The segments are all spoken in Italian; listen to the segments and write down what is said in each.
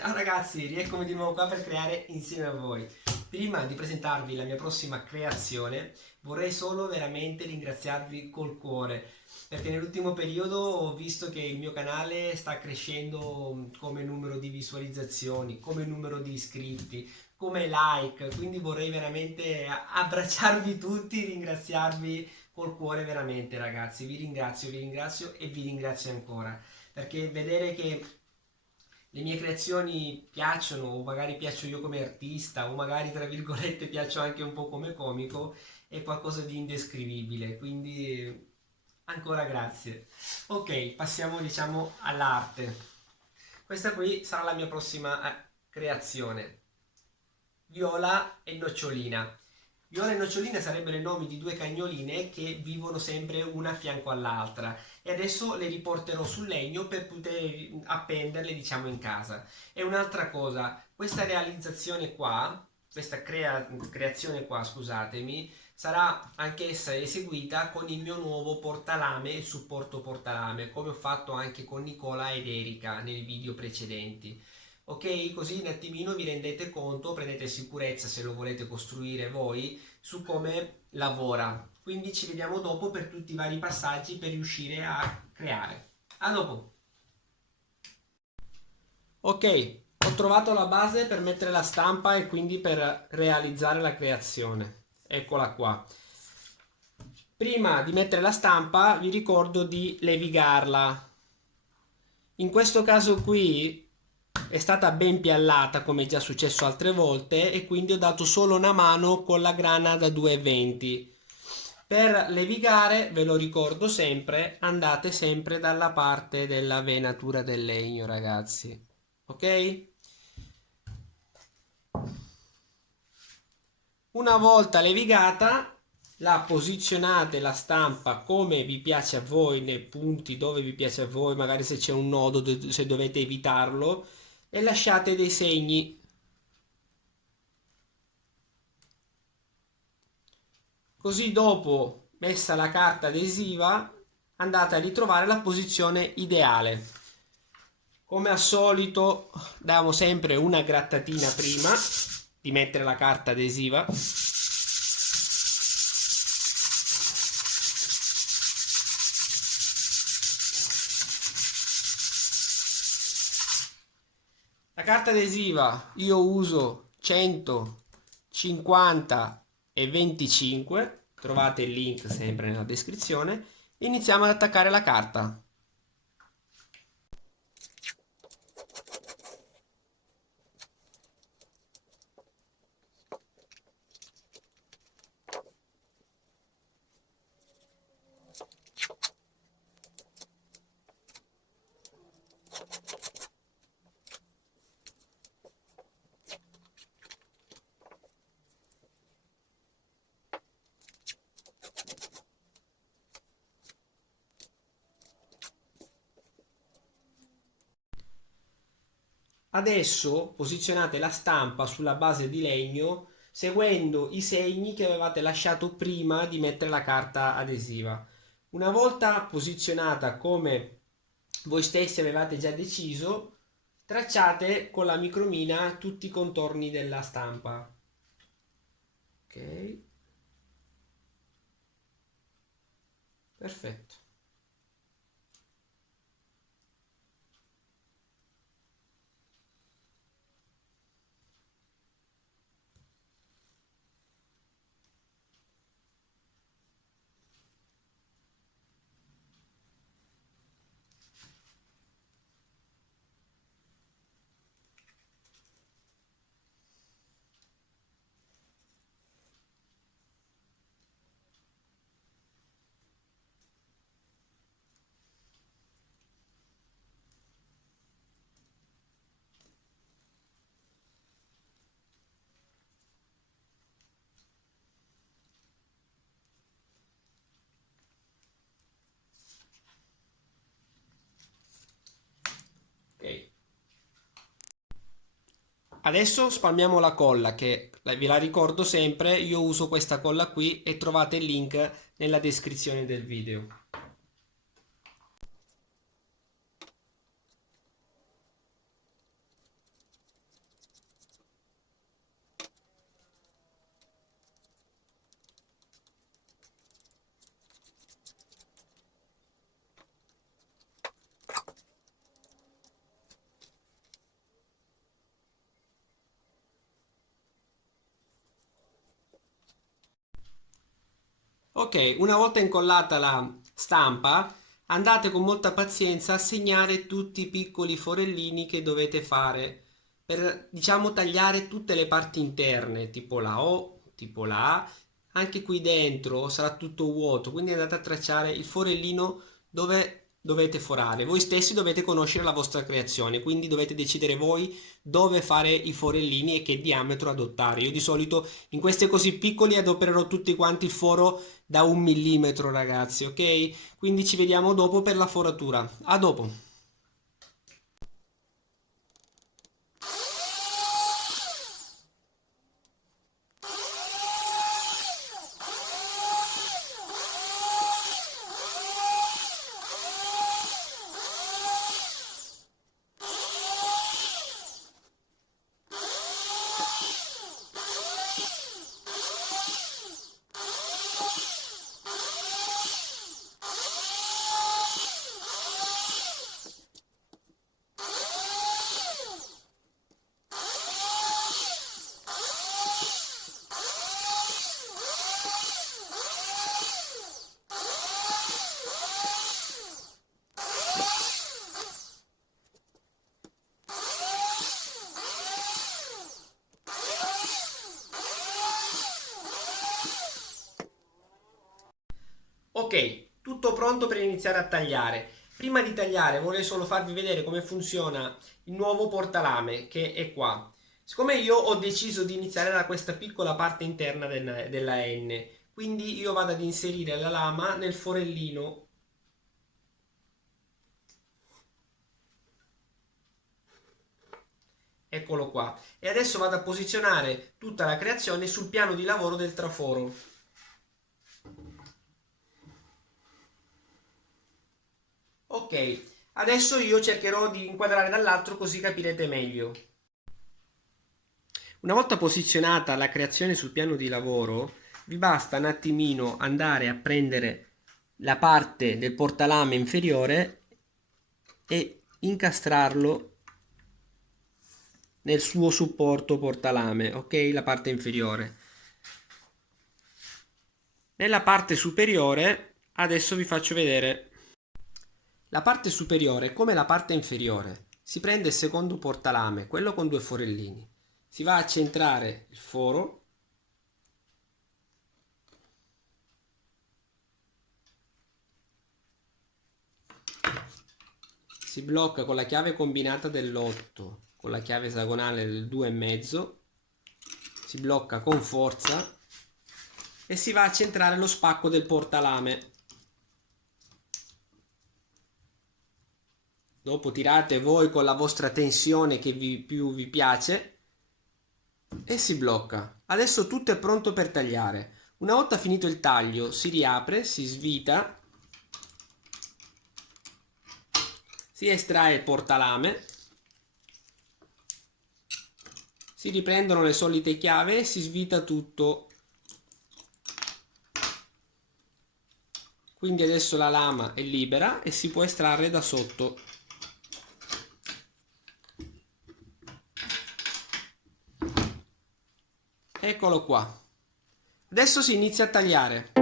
Ciao ragazzi, rieccomi di nuovo qua per creare insieme a voi. Prima di presentarvi la mia prossima creazione, vorrei solo veramente ringraziarvi col cuore, perché nell'ultimo periodo ho visto che il mio canale sta crescendo come numero di visualizzazioni, come numero di iscritti, come like, quindi vorrei veramente abbracciarvi tutti, ringraziarvi col cuore veramente ragazzi. Vi ringrazio e vi ringrazio ancora, perché vedere che le mie creazioni piacciono, o magari piaccio io come artista, o magari tra virgolette piaccio anche un po' come comico, è qualcosa di indescrivibile. Quindi ancora grazie. Ok, passiamo diciamo all'arte. Questa qui sarà la mia prossima creazione. Viola e Nocciolina. Viola e Nocciolina sarebbero i nomi di due cagnoline che vivono sempre una a fianco all'altra e adesso le riporterò sul legno per poter appenderle, diciamo, in casa. E un'altra cosa, questa realizzazione qua, questa creazione qua, scusatemi, sarà anch'essa eseguita con il mio nuovo portalame e supporto portalame, come ho fatto anche con Nicola ed Erika nei video precedenti. Ok, così un attimino vi rendete conto, prendete sicurezza se lo volete costruire voi su come lavora. Quindi ci vediamo dopo per tutti i vari passaggi per riuscire a creare. A dopo. Ok, ho trovato la base per mettere la stampa e quindi per realizzare la creazione. Eccola qua. Prima di mettere la stampa vi ricordo di levigarla. In questo caso qui è stata ben piallata come è già successo altre volte e quindi ho dato solo una mano con la grana da 2,20. Per levigare, ve lo ricordo sempre, andate sempre dalla parte della venatura del legno, ragazzi. Ok? Una volta levigata, la posizionate la stampa come vi piace a voi, nei punti dove vi piace a voi, magari se c'è un nodo, se dovete evitarlo, e lasciate dei segni. Così dopo, messa la carta adesiva, andate a ritrovare la posizione ideale. Come al solito, diamo sempre una grattatina prima di mettere la carta adesiva. La carta adesiva io uso 100, 50 e 25, trovate il link sempre nella descrizione. Iniziamo ad attaccare la carta. Adesso posizionate la stampa sulla base di legno seguendo i segni che avevate lasciato prima di mettere la carta adesiva. Una volta posizionata come voi stessi avevate già deciso, tracciate con la micromina tutti i contorni della stampa. Ok, perfetto. Ok. Adesso spalmiamo la colla che vi la ricordo sempre, io uso questa colla qui e trovate il link nella descrizione del video. Ok, una volta incollata la stampa, andate con molta pazienza a segnare tutti i piccoli forellini che dovete fare per, diciamo, tagliare tutte le parti interne, tipo la O, tipo la A. Anche qui dentro sarà tutto vuoto, quindi andate a tracciare il forellino dove dovete forare. Voi stessi dovete conoscere la vostra creazione, quindi dovete decidere voi dove fare i forellini e che diametro adottare. Io di solito in queste così piccoli adopererò tutti quanti il foro da 1 millimetro, ragazzi, ok? Quindi ci vediamo dopo per la foratura. A dopo. Ok, tutto pronto per iniziare a tagliare. Prima di tagliare vorrei solo farvi vedere come funziona il nuovo portalame che è qua. Siccome io ho deciso di iniziare da questa piccola parte interna della N, quindi io vado ad inserire la lama nel forellino. Eccolo qua. E adesso vado a posizionare tutta la creazione sul piano di lavoro del traforo. Ok, adesso io cercherò di inquadrare dall'altro così capirete meglio. Una volta posizionata la creazione sul piano di lavoro, vi basta un attimino andare a prendere la parte del portalame inferiore e incastrarlo nel suo supporto portalame, ok? La parte inferiore. Nella parte superiore, adesso vi faccio vedere. La parte superiore, come la parte inferiore, si prende il secondo portalame, quello con 2 forellini. Si va a centrare il foro, si blocca con la chiave combinata dell'8, con la chiave esagonale del 2,5, si blocca con forza e si va a centrare lo spacco del portalame. Dopo tirate voi con la vostra tensione che più vi piace e si blocca. Adesso tutto è pronto per tagliare. Una volta finito il taglio si riapre, si svita, si estrae il portalame, si riprendono le solite chiavi e si svita tutto. Quindi adesso la lama è libera e si può estrarre da sotto. Eccolo qua. Adesso si inizia a tagliare.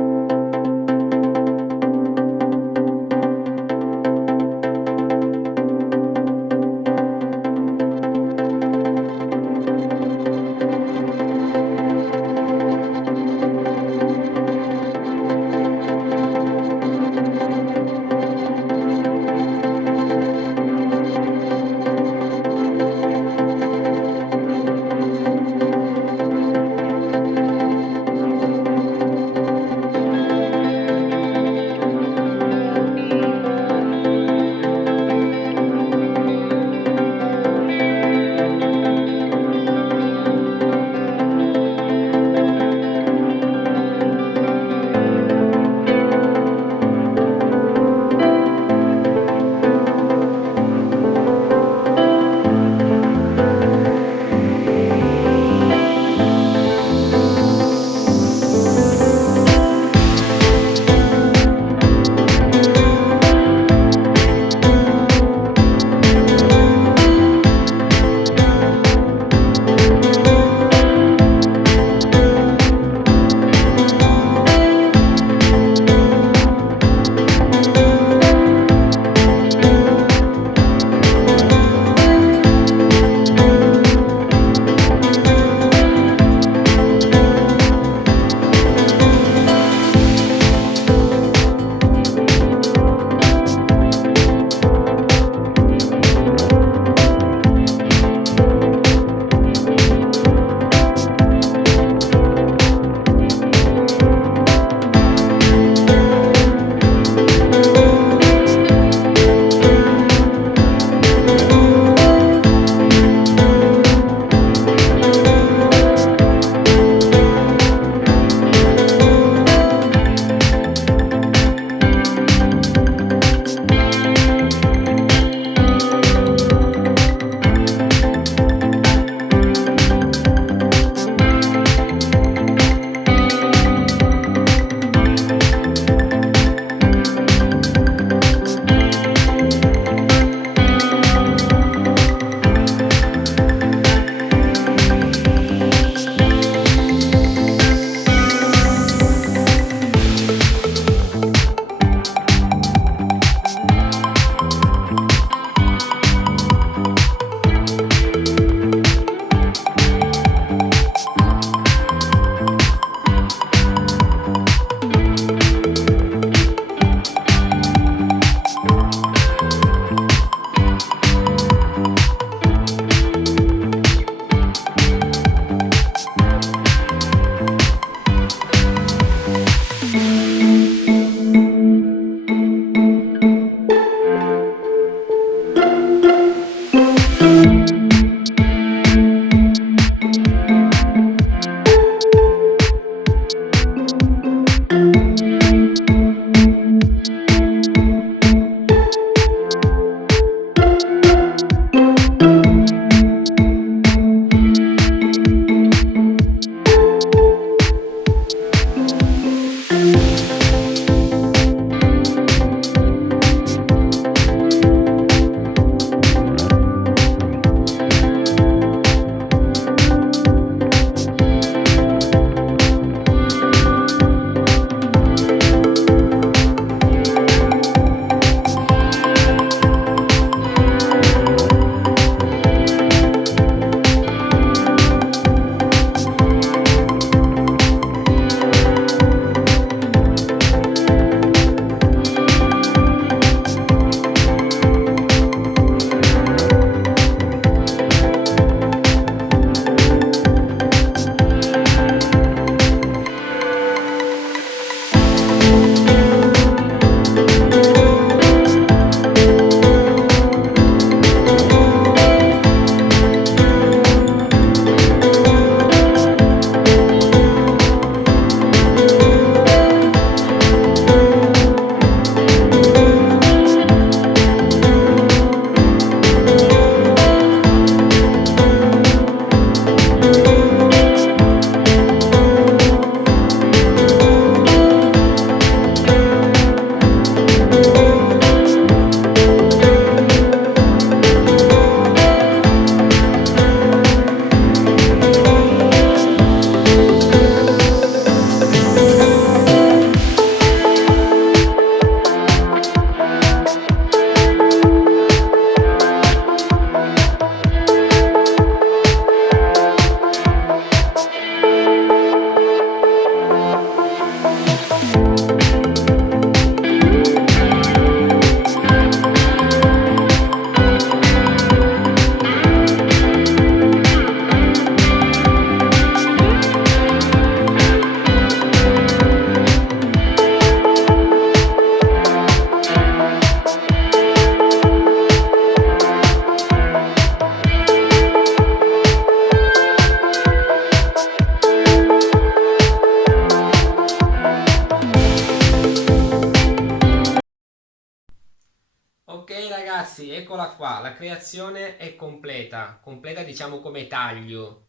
eccola qua, la creazione è completa, completa diciamo come taglio.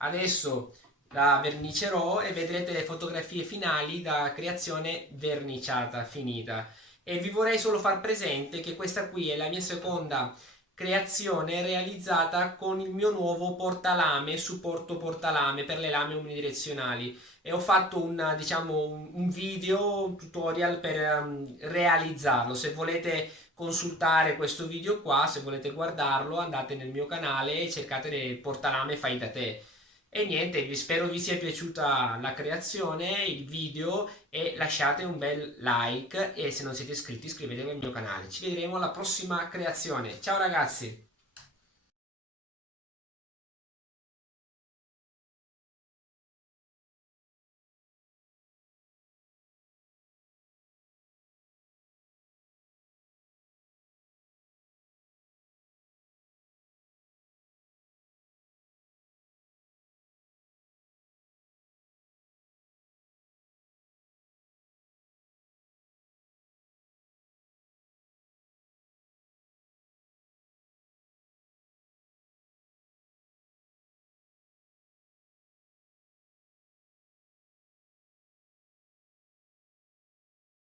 Adesso la vernicerò e vedrete le fotografie finali da creazione verniciata, finita. E vi vorrei solo far presente che questa qui è la mia seconda creazione realizzata con il mio nuovo portalame, supporto portalame per le lame unidirezionali. E ho fatto diciamo, un video, un tutorial per realizzarlo. Se volete consultare questo video qua, se volete guardarlo, andate nel mio canale e cercate il portalame fai da te. E niente, vi spero vi sia piaciuta la creazione, il video e lasciate un bel like e se non siete iscritti iscrivetevi al mio canale. Ci vedremo alla prossima creazione. Ciao ragazzi!